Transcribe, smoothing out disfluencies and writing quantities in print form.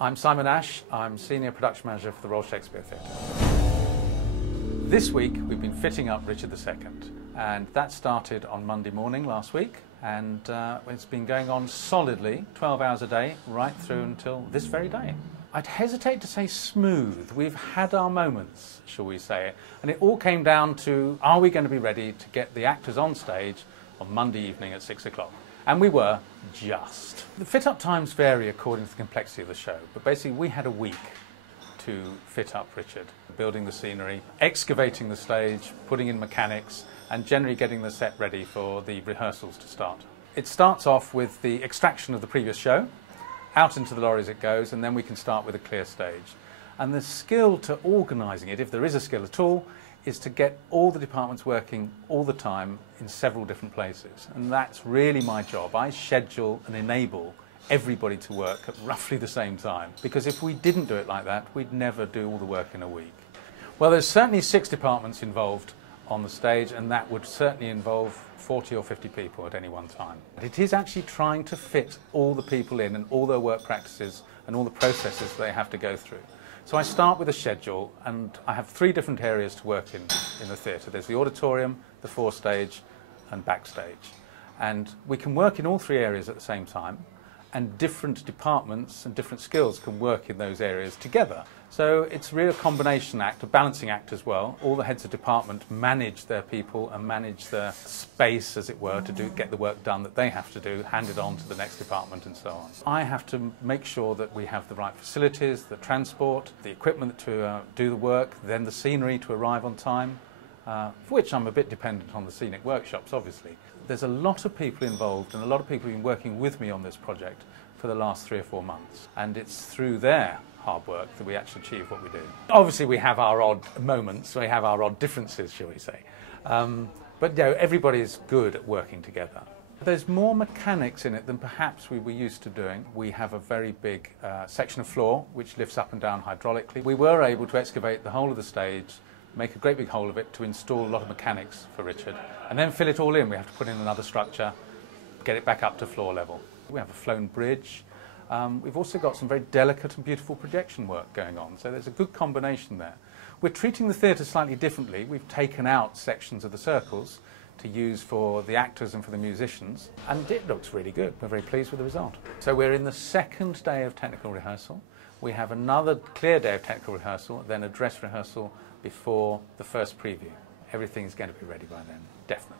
I'm Simon Ash. I'm Senior Production Manager for the Royal Shakespeare Theatre. This week we've been fitting up Richard II, and that started on Monday morning last week, and it's been going on solidly 12 hours a day right through until this very day. I'd hesitate to say smooth. We've had our moments, shall we say, and it all came down to, are we going to be ready to get the actors on stage on Monday evening at 6 o'clock? And we were just. The fit-up times vary according to the complexity of the show, but basically we had a week to fit up Richard, building the scenery, excavating the stage, putting in mechanics, and generally getting the set ready for the rehearsals to start. It starts off with the extraction of the previous show, out into the lorries it goes, and then we can start with a clear stage. And the skill to organising it, if there is a skill at all, is to get all the departments working all the time in several different places. And that's really my job. I schedule and enable everybody to work at roughly the same time, because if we didn't do it like that, we'd never do all the work in a week. Well, there's certainly 6 departments involved on the stage, and that would certainly involve 40 or 50 people at any one time. It is actually trying to fit all the people in and all their work practices and all the processes they have to go through. So I start with a schedule, and I have 3 different areas to work in the theatre. There's the auditorium, the forestage, and backstage. And we can work in all 3 areas at the same time, and different departments and different skills can work in those areas together. So it's really a combination act, a balancing act as well. All the heads of department manage their people and manage their space, as it were, to get the work done that they have to do, hand it on to the next department and so on. I have to make sure that we have the right facilities, the transport, the equipment to do the work, then the scenery to arrive on time, for which I'm a bit dependent on the scenic workshops, obviously. There's a lot of people involved, and a lot of people have been working with me on this project for the last 3 or 4 months, and it's through their hard work that we actually achieve what we do. Obviously we have our odd moments, we have our odd differences, shall we say, but you know, everybody's good at working together. There's more mechanics in it than perhaps we were used to doing. We have a very big section of floor which lifts up and down hydraulically. We were able to excavate the whole of the stage, make a great big hole of it to install a lot of mechanics for Richard, and then fill it all in. We have to put in another structure, get it back up to floor level. We have a flown bridge. We've also got some very delicate and beautiful projection work going on, so there's a good combination there. We're treating the theatre slightly differently. We've taken out sections of the circles to use for the actors and for the musicians, and it looks really good. We're very pleased with the result. So we're in the 2nd day of technical rehearsal. We have another clear day of technical rehearsal, then a dress rehearsal before the first preview. Everything's going to be ready by then, definitely.